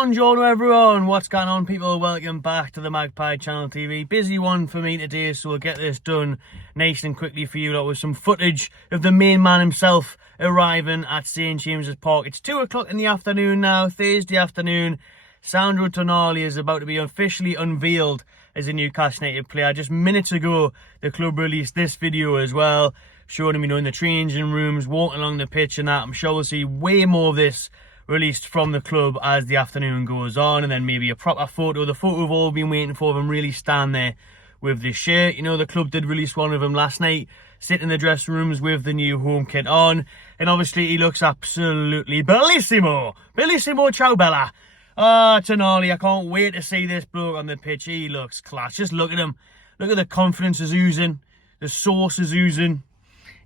Buongiorno everyone, what's going on people? Welcome back to the Magpie Channel TV. Busy one for me today, so we'll get this done nice and quickly for you lot with some footage of the main man himself arriving at St James's Park. It's 2 o'clock in the afternoon now, Thursday afternoon. Sandro Tonali is about to be officially unveiled as a Newcastle United player. Just minutes ago, the club released this video as well, showing him, in the changing rooms, walking along the pitch and that. I'm sure we'll see way more of this released from the club as the afternoon goes on, and then maybe a proper photo, the photo we've all been waiting for, of him really stand there with this shirt. The club did release one of him last night, sitting in the dressing rooms with the new home kit on, and obviously he looks absolutely bellissimo. Bellissimo, ciao bella. Tonali, I can't wait to see this bloke on the pitch. He looks class. Just look at him. Look at the confidence is oozing, the sauce is oozing.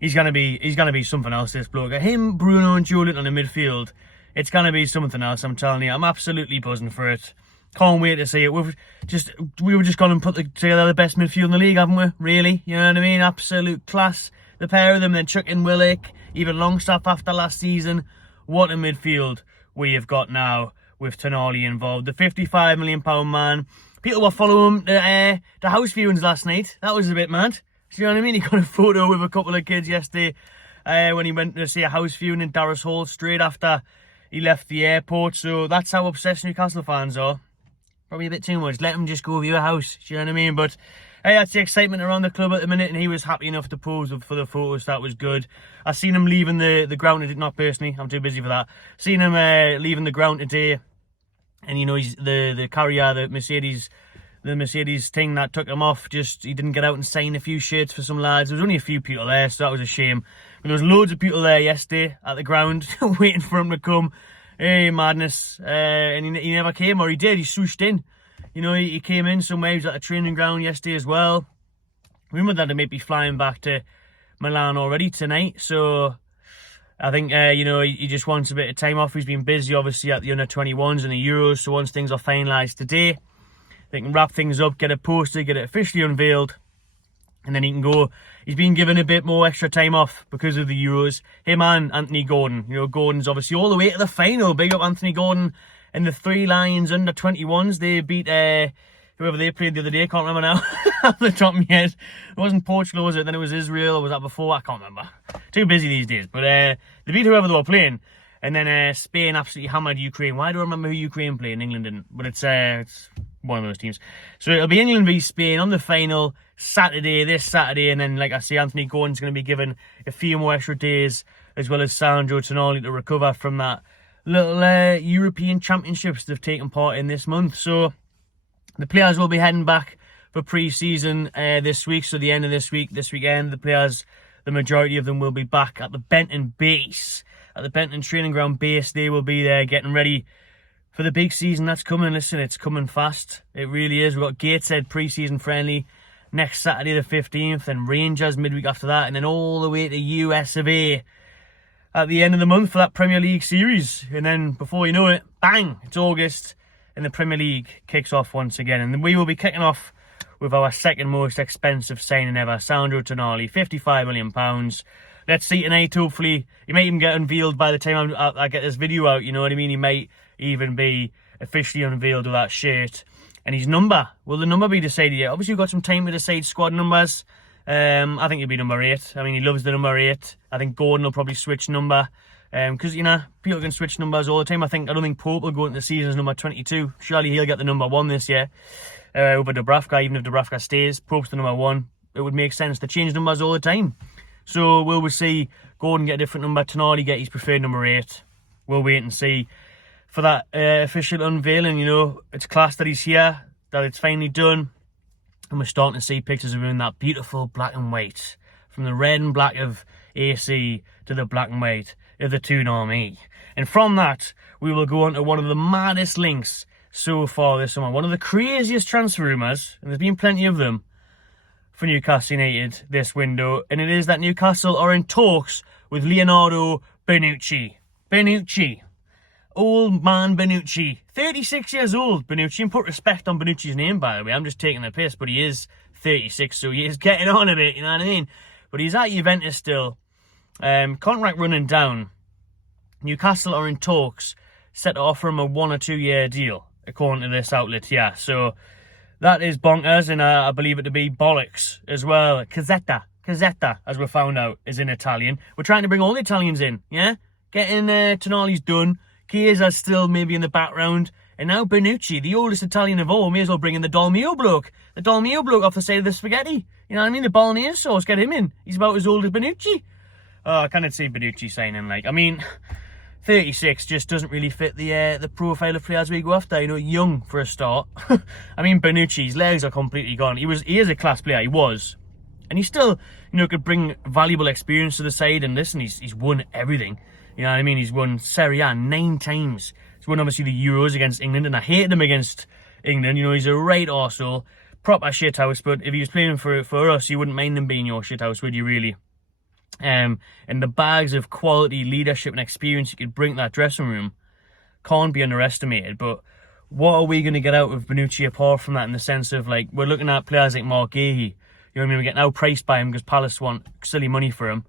He's gonna be something else, this bloke. Him, Bruno and Joe Linton on the midfield. It's going to be something else, I'm telling you. I'm absolutely buzzing for it. Can't wait to see it. We were just going to put together the best midfield in the league, haven't we? Really? You know what I mean? Absolute class. The pair of them, then Chuck and Willock, even Longstaff after last season. What a midfield we have got now with Tonali involved. The £55 million man. People were following the house viewings last night. That was a bit mad. You know what I mean? He got a photo with a couple of kids yesterday when he went to see a house viewing in Darras Hall straight after he left the airport. So that's how obsessed Newcastle fans are. Probably a bit too much. Let them just go view a house. Do you know what I mean? But hey, that's the excitement around the club at the minute, and he was happy enough to pose for the photos. That was good. I seen him leaving the ground. Not personally, I'm too busy for that. Seen him leaving the ground today, and he's the carrier, the Mercedes thing that took him off. Just he didn't get out and sign a few shirts for some lads. There was only a few people there, so that was a shame. But there was loads of people there yesterday at the ground waiting for him to come. Hey, madness. And he never came, or he did. He swooshed in. He came in somewhere. He was at the training ground yesterday as well. Rumoured that he may be flying back to Milan already tonight. So I think, he just wants a bit of time off. He's been busy, obviously, at the under-21s and the Euros. So once things are finalised today, they can wrap things up, get it posted, get it officially unveiled, and then he can go. He's been given a bit more extra time off because of the Euros. Him and Anthony Gordon. Gordon's obviously all the way to the final. Big up Anthony Gordon and the Three Lions under-21s. They beat whoever they played the other day. Can't remember now. Off the top of my head. It wasn't Portugal, was it? Then it was Israel. Or was that before? I can't remember. Too busy these days. But they beat whoever they were playing. And then Spain absolutely hammered Ukraine. Why do I remember who Ukraine played and England didn't? But it's one of those teams. So it'll be England v Spain on the final this Saturday. And then, like I say, Anthony Gordon's going to be given a few more extra days, as well as Sandro Tonali, to recover from that little European Championships they've taken part in this month. So the players will be heading back for pre-season this week. So the end of this weekend, the players, the majority of them will be back at the Benton base. At the Benton training ground base, they will be there getting ready for the big season that's coming. Listen, it's coming fast. It really is. We've got Gateshead pre-season friendly next Saturday the 15th, and Rangers midweek after that, and then all the way to US of A at the end of the month for that Premier League series. And then before you know it, bang, it's August, and the Premier League kicks off once again. And then we will be kicking off with our second most expensive signing ever, Sandro Tonali, £55 million. Let's see tonight, hopefully. He might even get unveiled by the time I get this video out, you know what I mean? He might even be officially unveiled with that shirt. And his number, will the number be decided yet? Obviously, we've got some time to decide squad numbers. I think he'll be number 8. I mean, he loves the number 8. I think Gordon will probably switch number. Because, people can switch numbers all the time. I don't think Pope will go into the season as number 22. Surely he'll get the number 1 this year over Dubravka. Even if Dubravka stays, Pope's the number 1. It would make sense to change numbers all the time. So will we see Gordon get a different number, Tonali get his preferred number 8? We'll wait and see for that official unveiling. It's class that he's here, that it's finally done, and we're starting to see pictures of him in that beautiful black and white, from the red and black of AC to the black and white of the Toon Army. And from that, we will go on to one of the maddest links so far this summer, one of the craziest transfer rumours, and there's been plenty of them, for Newcastle United this window, and it is that Newcastle are in talks with Leonardo Bonucci. Old man Bonucci. 36 years old, Bonucci, and put respect on Bonucci's name, by the way. I'm just taking the piss, but he is 36, so he is getting on a bit, you know what I mean? But he's at Juventus still. Contract running down. Newcastle are in talks set to offer him a 1 or 2 year deal, according to this outlet here. So that is bonkers, and I believe it to be bollocks as well. Cazzetta, as we found out, is in Italian. We're trying to bring all the Italians in, yeah? Getting Tonali's done. Chiesa's still maybe in the background. And now Bonucci, the oldest Italian of all, may as well bring in the Dolmio bloke. The Dolmio bloke off the side of the spaghetti. You know what I mean? The bolognese sauce, get him in. He's about as old as Bonucci. Oh, I cannot see Bonucci signing, like, I mean, 36 just doesn't really fit the profile of players we go after. You know, young for a start. I mean, Bonucci's legs are completely gone. He is a class player, he was. And he still, you know, could bring valuable experience to the side. And listen, he's won everything. You know what I mean? He's won Serie A 9 times. He's won, obviously, the Euros against England. And I hated him against England. You know, he's a right arsehole. Proper shithouse. But if he was playing for us, you wouldn't mind him being your shithouse, would you really? And the bags of quality, leadership and experience you could bring to that dressing room can't be underestimated. But what are we going to get out of Bonucci apart from that, in the sense of, like, we're looking at players like Mark Gahey. You know what I mean? We're getting outpriced by him because Palace want silly money for him.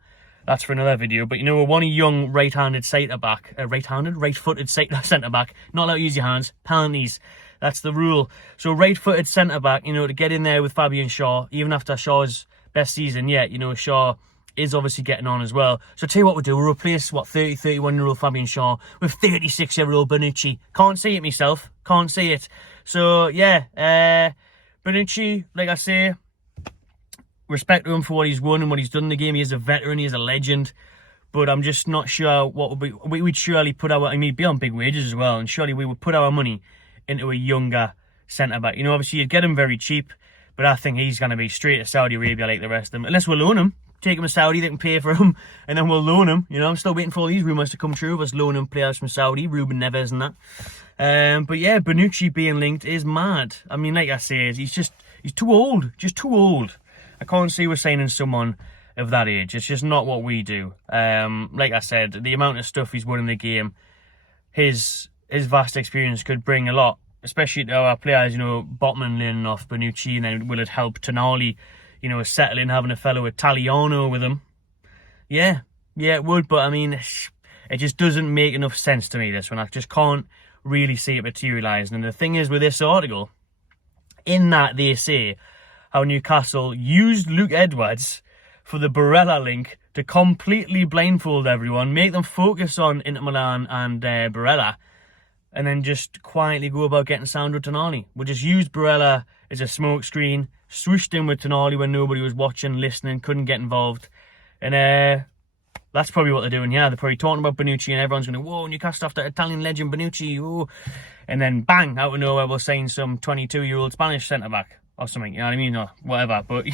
That's for another video. But, you know, we want a young right-handed centre-back. Right-footed centre-back. Not allowed to use your hands. Penalties. That's the rule. So right-footed centre-back, you know, to get in there with Fabian Shaw, even after Shaw's best season yet, you know, Shaw is obviously getting on as well. So tell you what we'll do. We'll replace, 31-year-old Fabian Shaw with 36-year-old Bonucci. Can't see it myself. Can't see it. So, yeah. Bonucci, like I say, respect to him for what he's won and what he's done in the game. He is a veteran, he is a legend. But I'm just not sure what would be. We'd surely put our, I mean, be on big wages as well, and surely we would put our money into a younger centre-back. You know, obviously you'd get him very cheap, but I think he's going to be straight to Saudi Arabia like the rest of them. Unless we'll loan him. Take him to Saudi, they can pay for him, and then we'll loan him. You know, I'm still waiting for all these rumours to come true of us loaning players from Saudi, Ruben Neves and that. But yeah, Bonucci being linked is mad. I mean, like I say, he's too old. Just too old. I can't see we're signing someone of that age. It's just not what we do. Like I said, the amount of stuff he's won in the game, his vast experience could bring a lot, especially to our players, you know, Botman leaning off Bonucci, and then will it help Tonali, you know, settle in, having a fellow Italiano with him? Yeah, it would, but I mean, it just doesn't make enough sense to me, this one. I just can't really see it materialising. And the thing is with this article, in that they say how Newcastle used Luke Edwards for the Barella link to completely blindfold everyone, make them focus on Inter Milan and Barella, and then just quietly go about getting Sandro Tonali. We just used Barella as a smokescreen, swooshed in with Tonali when nobody was watching, listening, couldn't get involved. And that's probably what they're doing here. They're probably talking about Bonucci, and everyone's going, whoa, Newcastle after Italian legend Bonucci, whoa. And then bang, out of nowhere, we'll sign some 22-year-old Spanish centre-back or something, you know what I mean, or whatever. But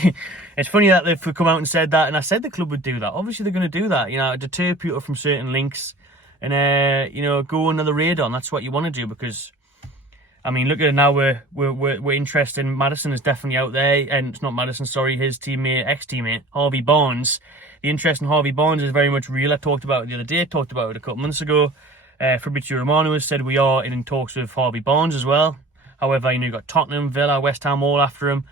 it's funny that they've come out and said that, and I said the club would do that. Obviously they're going to do that, you know, deter people from certain links and, you know, go under the radar. And that's what you want to do, because, I mean, look at it now, we're interested in Maddison is definitely out there, and it's not Maddison, sorry, his teammate, ex-teammate, Harvey Barnes. The interest in Harvey Barnes is very much real. I talked about it the other day, talked about it a couple months ago. Fabrizio Romano has said we are in talks with Harvey Barnes as well. However, you know, you've got Tottenham, Villa, West Ham all after him.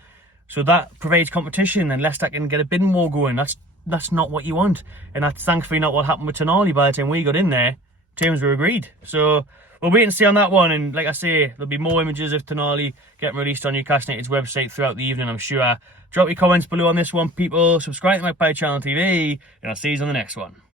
So that provides competition, and Leicester can get a bidding war going. That's not what you want. And that's thankfully not what happened with Tonali. By the time we got in there, terms were agreed. So we'll wait and see on that one. And like I say, there'll be more images of Tonali getting released on Newcastle United's website throughout the evening, I'm sure. Drop your comments below on this one, people. Subscribe to my Magpie Channel TV, and I'll see you on the next one.